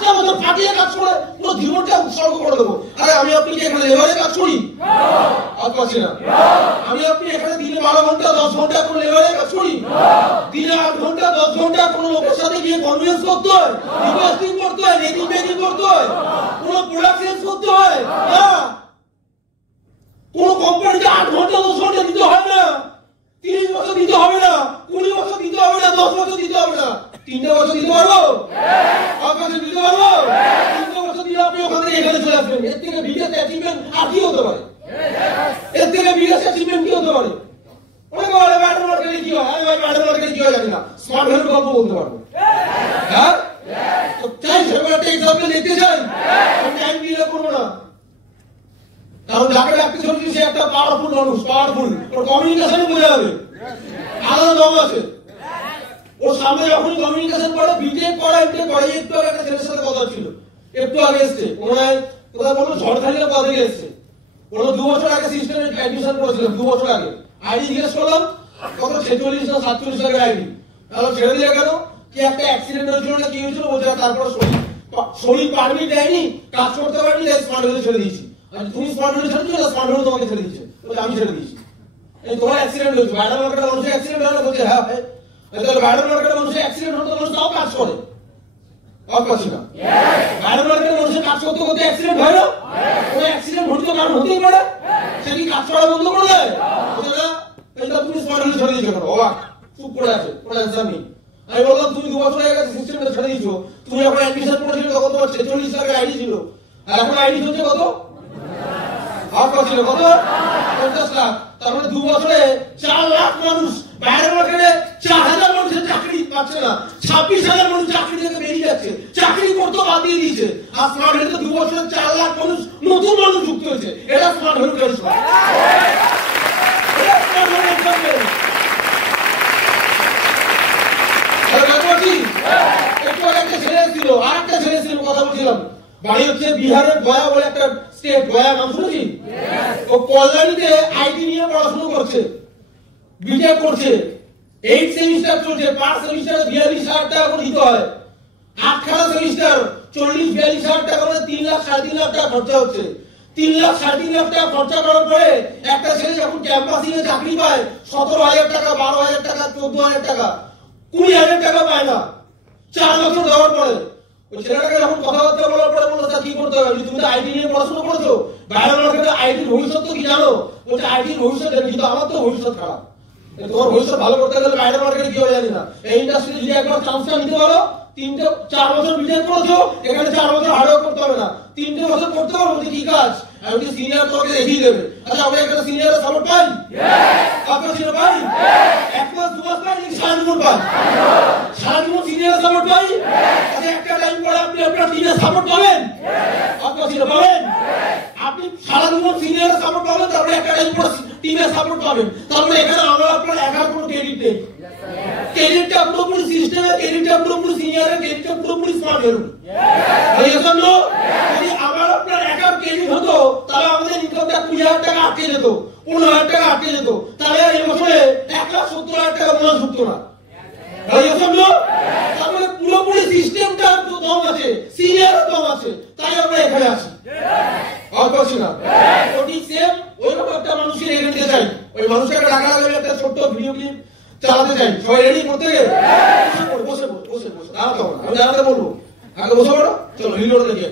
5টা বছর ফাটিয়ে কাজ করে পুরো জীবনটা উৎসর্গ করে দেবো। আরে আমি আপনি কি এখানে লেবারে কাজ করি? আর পাচ্ছি না। আমি আপনি এখানে দিনে 12 ঘন্টা 10 ঘন্টা কোন লেবারে কাজ করি? দিনে 8 ঘন্টা 10 ঘন্টা কোন লোকের সাথে গিয়ে কনভিন্স করতে হয়, রিকোয়েস্টিং করতে হয়, নেটিং মেকিং করতে হয়, কোন প্রোডাকশন করতে হয়। হ্যাঁ, কোন কোম্পানিতে 8 ঘন্টা 10 ঘন্টা দিতে হয় না, 30 বছর দিতে হবে না, 20 বছর দিতে হবে না, 10 বছর দিতে হবে না, 3 বছর দিতে পারবো? আপনাকে দিতে পারবো? 3 বছর দিলে আপনি ওখান থেকে এখানে চলে আসবেন। এর থেকে বিগেস্ট অ্যাচিভমেন্ট আর কি হতে পারে? এর থেকে বিগেস্ট অ্যাচিভমেন্ট কি হতে পারে? অনেকে বলে ব্যাটার মার্কেটে কি হয়? আরে ভাই ব্যাটার মার্কেটে কি হয় জানি না, স্মার্ট ভ্যালুর গল্প বলতে পারবো। হ্যাঁ, তো চাই সেরকম একটা এক্সাম্পল দেখতে চাই, আমি টাইম দিলে করবো না। কারণ যাকে ডাকতে চলছি সে একটা পাওয়ারফুল মানুষ, পাওয়ারফুল, ওর কমিউনিকেশনে বোঝা যাবে আলাদা দম আছে। ওর সামনে যখন কমিউনিকেশন করে, বিটেক করে, এমটেক করে। একটু আগে একটা ছেলের সাথে কথা ছিল, একটু আগে এসছে, ওনার কোথায় বললো ঝড়খালির কথা থেকে এসছে। ওরা 2 বছর আগে সিস্টেমে অ্যাডমিশন করেছিলাম, 2 বছর আগে। আইডি জিজ্ঞেস করলাম, কত 46 না 47 টাকার আইডি। তাহলে ছেড়ে দিয়ে কেন? কি একটা অ্যাক্সিডেন্ট হয়েছিল না কি হয়েছিল বলছে, তারপরে শরীর পারমিট দেয়নি, কাজ করতে পারিনি, তাই স্মার্ট ভ্যালু ছেড়ে দিয়েছি। তুমি স্মার্ট ভ্যালু ছেড়ে দিয়েছো, স্মার্ট ভ্যালু তোমাকে ছেড়ে দিয়েছে? বলছে আমি ছেড়ে দিয়েছি। এই তোমার অ্যাক্সিডেন্ট হয়েছে, ব্যাটার মার্কেটে মানুষের অ্যাক্সিডেন্ট হয় না? বলছে হ্যাঁ। তাহলে ব্যাটার মার্কেটে মানুষের অ্যাক্সিডেন্ট হতো, মানুষ তাও কাজ করে। পাচ্ছি না, ব্যাটার মার্কেটে মানুষের কাজ করতে করতে অ্যাক্সিডেন্ট হয় না? ওই অ্যাক্সিডেন্ট ঘটতে কারণ হতেই পারে, সে কি কাজ করা বন্ধ করে দেয়? তুমি স্মার্ট ভ্যালু ছেড়ে দিয়েছো কেন? অবাক, চুপ করে আছে, কোনো অ্যান্সার নেই। আমি বললাম তুমি 2 বছর হয়ে গেছে সিস্টেমটা ছেড়ে দিয়েছো, তুমি যখন অ্যাডমিশন করেছিলে তখন তোমার 46 টাকার আইডি ছিল, আর এখন আইডি হচ্ছে কত? ছিল কত? 50 লাখ। তার মানে 2 বছরে 4 লাখ মানুষ বাইরের মার্কেটে, 4000 মানুষের চাকরি পাচ্ছে না, 26,000 মানুষ চাকরি থেকে বেরিয়ে যাচ্ছে, চাকরি করতে বাদ দিয়ে দিয়েছে। আর স্মার্ট ভ্যালুতে 2 বছরে 4 লাখ মানুষ, নতুন মানুষ যুক্ত হয়েছে। এটা স্মার্ট ভ্যালু ট্রান্সফার। একটু আগে একটা ছেলে ছিল, আর একটা ছেলে ছিল, কথা বলছিলাম, বাড়ি হচ্ছে বিহারের গয়া বলে একটা স্টেট, গয়া নাম শুনেছি? ও কল্যাণীতে আইটি নিয়ে পড়াশোনা করছে, বিটেক করছে, 8 সেমিস্টার চলছে, পার সেমিস্টারে 42,000 টাকা করে দিতে হয়, 8খানা সেমিস্টার 40-42,000 টাকা করে, 3 লাখ 3.5 লাখ টাকা খরচা হচ্ছে। 3 লাখ 3.5 লাখ টাকা খরচা করার পরে একটা ছেলে যখন ক্যাম্পাসিং এ চাকরি পায়, 17,000 টাকা, 12,000 টাকা, 14,000 টাকা, 20,000 টাকা পায় না 4 বছর দেওয়ার পরে। ওই ছেলেটাকে যখন কথাবার্তা বলার পরে বললো কি করতে হবে, তুমি তো আইটি নিয়ে পড়াশোনা করেছো, বাইরের মার্কেটে আইটির ভবিষ্যৎ তো কি জানো? বলছে আইটির ভবিষ্যৎ জানি, কিন্তু আমার তো ভবিষ্যৎ খারাপ। তোমার ভবিষ্যৎ ভালো করতে গেলে বাইরের মার্কেটে কি হয় জানি না, এই ইন্ডাস্ট্রিতে যদি একবার চান্সটা নিতে পারো, 4 বছর বিটেক করেছো, এখানে 4 বছর হার্ডওয়ার্ক করতে হবে না, 3 বছর করতে পারো। বলছে কি কাজ? আমি সিনিয়র তোমাকে দেখিয়ে দেবে। আচ্ছা আমরা এখানে সিনিয়রের সাপোর্ট পাই? আপনার সিনিয়র পাই? 1 মাস 2 মাস পাই, সারা জীবন পাই? সারা জীবন সিনিয়রের সাপোর্ট পাই? আচ্ছা একটা টাইম পরে আপনি আপনার টিমের সাপোর্ট পাবেন? আপনার সিনিয়র পাবেন? আপনি সারা জীবন সিনিয়রের সাপোর্ট পাবেন, তারপরে একটা টাইম পরে টিমের সাপোর্ট পাবেন। তারপরে এখানে আমরা আপনার একার কোনো ক্রেডিট নেই। ক্রেডিটটা পুরোপুরি সিস্টেমের, ক্রেডিটটা পুরোপুরি সিনিয়রের, ক্রেডিটটা পুরোপুরি স্মার্ট ভ্যালু। যদি আমার আপনার একার ক্রেডিট হতো, তাহলে আমাদের ইনকামটা 20,000 টাকা আটকে যেত, 15,000 টাকা আটকে যেত, তাহলে আর এই বছরে 1,70,000 টাকা বোনাস ঢুকতো না। তারপরে পুরোপুরি সিস্টেমটার দম আছে, সিনিয়রের দম আছে, তাই আমরা এখানে আছি। ওইরকম একটা মানুষকে রেখে দিতে চাই, ওই মানুষটাকে ডাকা লাগবে, একটা ছোট্ট ভিডিও ক্লিপ চালাতে চাই। সবাই রেডি করতে গেলে বসে বসে বসে বসে দাঁড়াতে হবে, আমি দাঁড়াতে বলবো, আগে বসে পড়ো, চলো রিলোড দেখি।